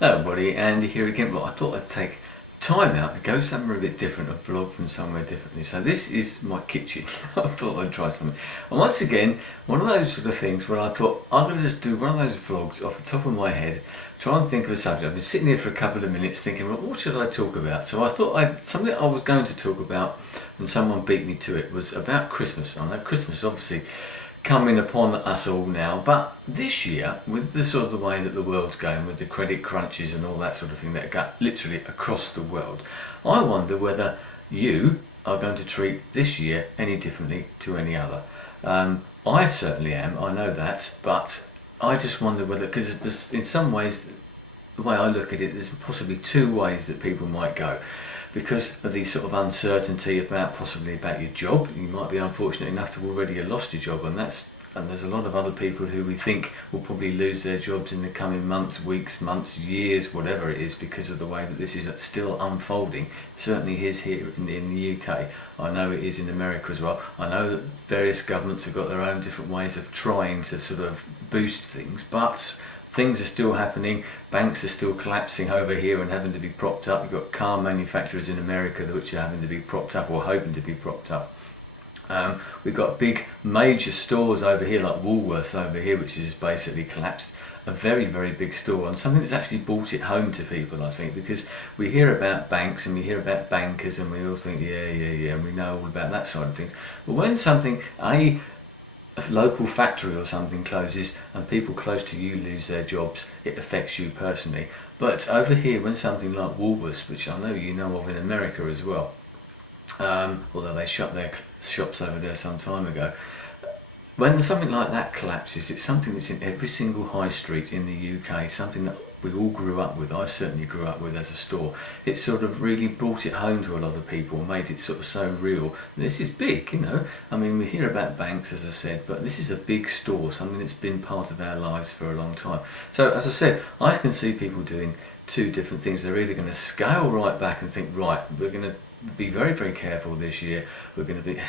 Hello everybody, Andy here again. But I thought I'd take time out to go somewhere a bit different, a vlog from somewhere differently. So this is my kitchen. I thought I'd try something. And once again, one of those sort of things where I thought I'm going to just do one of those vlogs off the top of my head, try and think of a subject. I've been sitting here for a couple of minutes thinking, well, what should I talk about? So I thought something I was going to talk about, and someone beat me to it, was about Christmas. I know Christmas obviously coming upon us all now, but this year, with the sort of the way that the world's going, with the credit crunches and all that sort of thing that got literally across the world, I wonder whether you are going to treat this year any differently to any other. I certainly am, I know that, but I just wonder whether, because in some ways, the way I look at it, there's possibly two ways that people might go. Because of the sort of uncertainty possibly about your job, you might be unfortunate enough to already have lost your job, and there's a lot of other people who we think will probably lose their jobs in the coming months, weeks, months, years, whatever it is, because of the way that this is still unfolding. It certainly is here in the UK. I know it is in America as well. I know that various governments have got their own different ways of trying to sort of boost things, but things are still happening. Banks are still collapsing over here and having to be propped up. You've got car manufacturers in America which are having to be propped up or hoping to be propped up. We've got big major stores over here like Woolworths over here, which is basically collapsed. A very, very big store, and something that's actually brought it home to people, I think, because we hear about banks and we hear about bankers and we all think, yeah, and we know all about that side of things. But when something, a local factory or something closes and people close to you lose their jobs, it affects you personally. But over here, when something like Woolworths, which I know you know of in America as well, although they shut their shops over there some time ago, when something like that collapses, it's something that's in every single high street in the UK, something that we all grew up with. I certainly grew up with as a store. It sort of really brought it home to a lot of people, made it sort of so real. And this is big, you know. I mean, we hear about banks, as I said, but this is a big store, something that's been part of our lives for a long time. So, as I said, I can see people doing two different things. They're either going to scale right back and think, right, we're going to be very, very careful this year. We're going to be,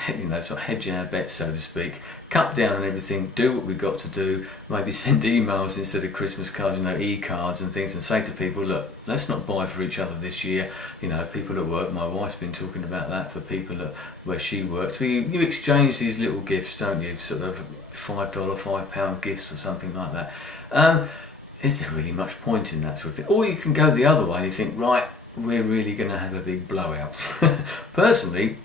sort of hedge our bets, so to speak, cut down on everything, do what we've got to do, maybe send emails instead of Christmas cards, e-cards and things, and say to people, look, let's not buy for each other this year. People at work, my wife's been talking about that for people where she works. You exchange these little gifts, don't you? Sort of $5, £5 gifts or something like that. Is there really much point in that sort of thing? Or you can go the other way and you think, right, we're really going to have a big blowout. Personally,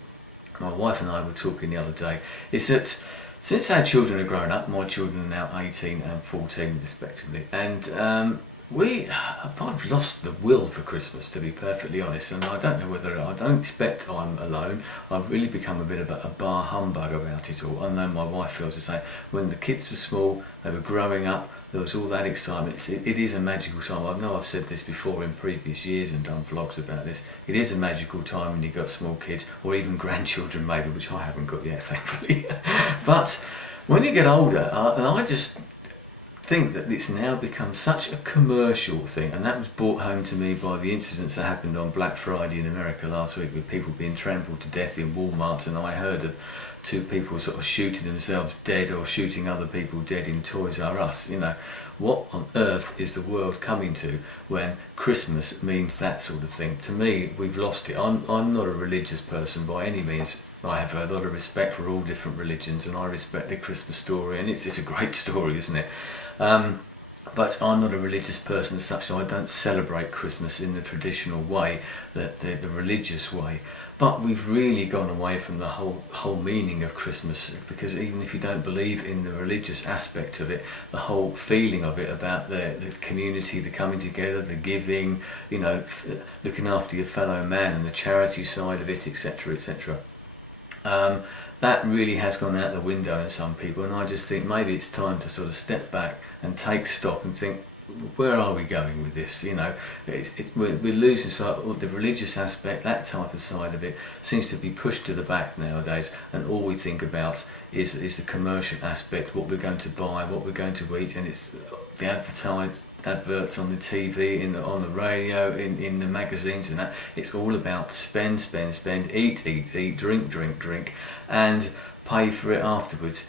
my wife and I were talking the other day, is that since our children are grown up, my children are now 18 and 14 respectively, and I've lost the will for Christmas, to be perfectly honest, and I don't know whether, I don't expect I'm alone. I've really become a bit of a bar humbug about it all. I know my wife feels the same. When the kids were small, they were growing up, there was all that excitement. It is a magical time. I know I've said this before in previous years and done vlogs about this. It is a magical time when you've got small kids, or even grandchildren maybe, which I haven't got yet, thankfully. But when you get older, and I just think that it's now become such a commercial thing, and that was brought home to me by the incidents that happened on Black Friday in America last week, with people being trampled to death in Walmarts, and I heard of two people sort of shooting themselves dead or shooting other people dead in Toys R Us. What on earth is the world coming to when Christmas means that sort of thing? To me, we've lost it. I'm not a religious person by any means. I have a lot of respect for all different religions, and I respect the Christmas story, and it's a great story, isn't it? But I'm not a religious person as such, so I don't celebrate Christmas in the traditional way, the religious way. But we've really gone away from the whole meaning of Christmas, because even if you don't believe in the religious aspect of it, the whole feeling of it about the community, the coming together, the giving, looking after your fellow man, and the charity side of it, etc., etc. That really has gone out the window in some people, and I just think maybe it's time to sort of step back and take stock and think, where are we going with this? We're losing sight of the religious aspect. That type of side of it seems to be pushed to the back nowadays, and all we think about is the commercial aspect, what we're going to buy, what we're going to eat, and it's the adverts on the TV, on the radio, in the magazines and that. It's all about spend, eat, drink, and pay for it afterwards.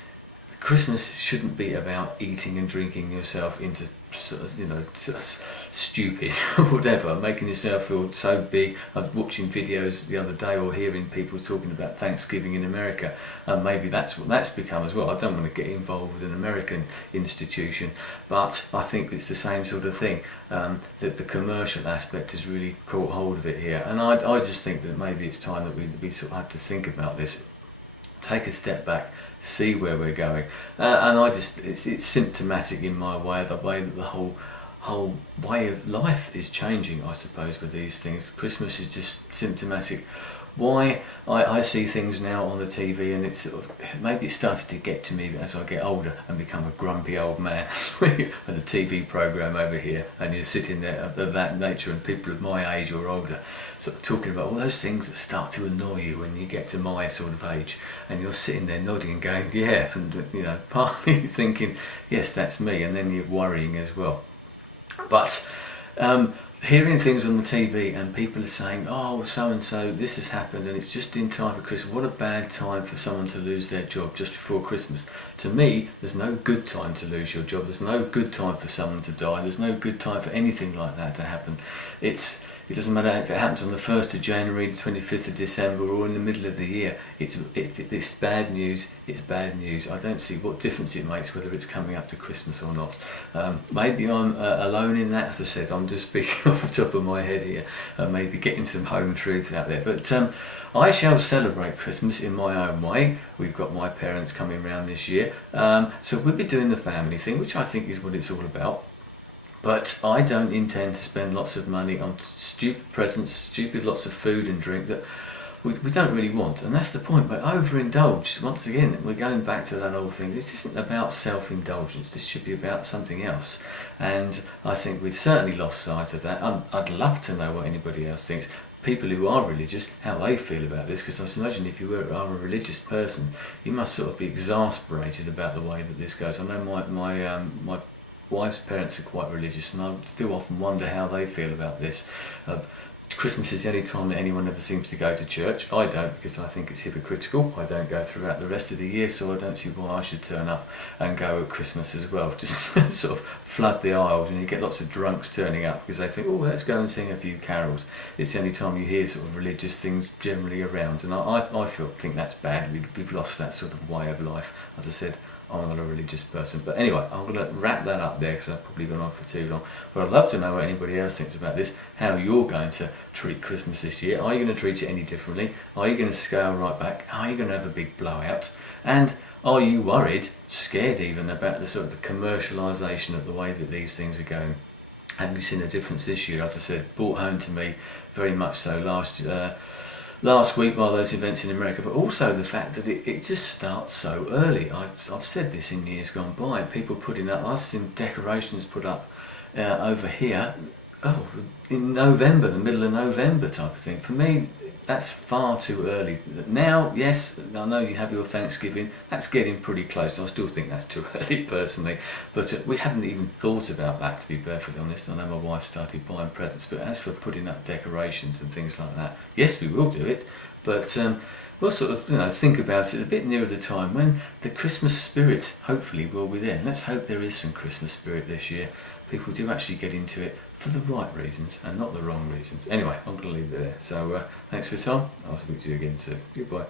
Christmas shouldn't be about eating and drinking yourself into sort of, sort of stupid or whatever, making yourself feel so big. I was watching videos the other day or hearing people talking about Thanksgiving in America, and maybe that's what that's become as well. I don't want to get involved with an American institution, but I think it's the same sort of thing, that the commercial aspect has really caught hold of it here, and I just think that maybe it's time that we sort of have to think about this, take a step back, see where we're going, and it's symptomatic in my way, the way that the whole way of life is changing, I suppose, with these things. Christmas is just symptomatic. Why I see things now on the TV, and it's sort of, maybe it started to get to me as I get older and become a grumpy old man. With a TV program over here, and you're sitting there of that nature, and people of my age or older sort of talking about all those things that start to annoy you when you get to my sort of age, and you're sitting there nodding and going, yeah, and partly thinking, yes, that's me, and then you're worrying as well. But hearing things on the TV and people are saying, oh, so and so, this has happened and it's just in time for Christmas. What a bad time for someone to lose their job just before Christmas. To me, there's no good time to lose your job. There's no good time for someone to die. There's no good time for anything like that to happen. It doesn't matter if it happens on the 1st of January, the 25th of December, or in the middle of the year. It's bad news, it's bad news. I don't see what difference it makes whether it's coming up to Christmas or not. Maybe I'm alone in that. As I said, I'm just speaking off the top of my head here, maybe getting some home truths out there. But I shall celebrate Christmas in my own way. We've got my parents coming round this year, so we'll be doing the family thing, which I think is what it's all about. But I don't intend to spend lots of money on stupid presents, lots of food and drink that we don't really want. And that's the point, we're overindulged. Once again, we're going back to that old thing. This isn't about self-indulgence, this should be about something else. And I think we've certainly lost sight of that. I'd love to know what anybody else thinks. People who are religious, how they feel about this, because I imagine if you are a religious person, you must sort of be exasperated about the way that this goes. I know my wife's parents are quite religious, and I still often wonder how they feel about this. Christmas is the only time that anyone ever seems to go to church. I don't, because I think it's hypocritical. I don't go throughout the rest of the year, so I don't see why I should turn up and go at Christmas as well. Just sort of flood the aisles, and you get lots of drunks turning up because they think, oh, let's go and sing a few carols. It's the only time you hear sort of religious things generally around, and I think that's bad. We've lost that sort of way of life. As I said, I'm not a religious person. But anyway, I'm going to wrap that up there because I've probably gone on for too long. But I'd love to know what anybody else thinks about this, how you're going to treat Christmas this year. Are you going to treat it any differently? Are you going to scale right back? Are you going to have a big blowout? And are you worried, scared even, about the sort of the commercialisation of the way that these things are going? Have you seen a difference this year? As I said, brought home to me very much so last week by those events in America, but also the fact that it just starts so early. I've said this in years gone by, people putting up, I've seen decorations put up over here, in November, the middle of November type of thing. For me, that's far too early. Now, yes, I know you have your Thanksgiving, that's getting pretty close. I still think that's too early personally, but we haven't even thought about that, to be perfectly honest. I know my wife started buying presents, but as for putting up decorations and things like that, yes, we will do it, but we'll sort of think about it a bit nearer the time when the Christmas spirit hopefully will be there. Let's hope there is some Christmas spirit this year. People do actually get into it for the right reasons and not the wrong reasons. Anyway, I'm going to leave it there. So thanks for your time. I'll speak to you again soon. Goodbye.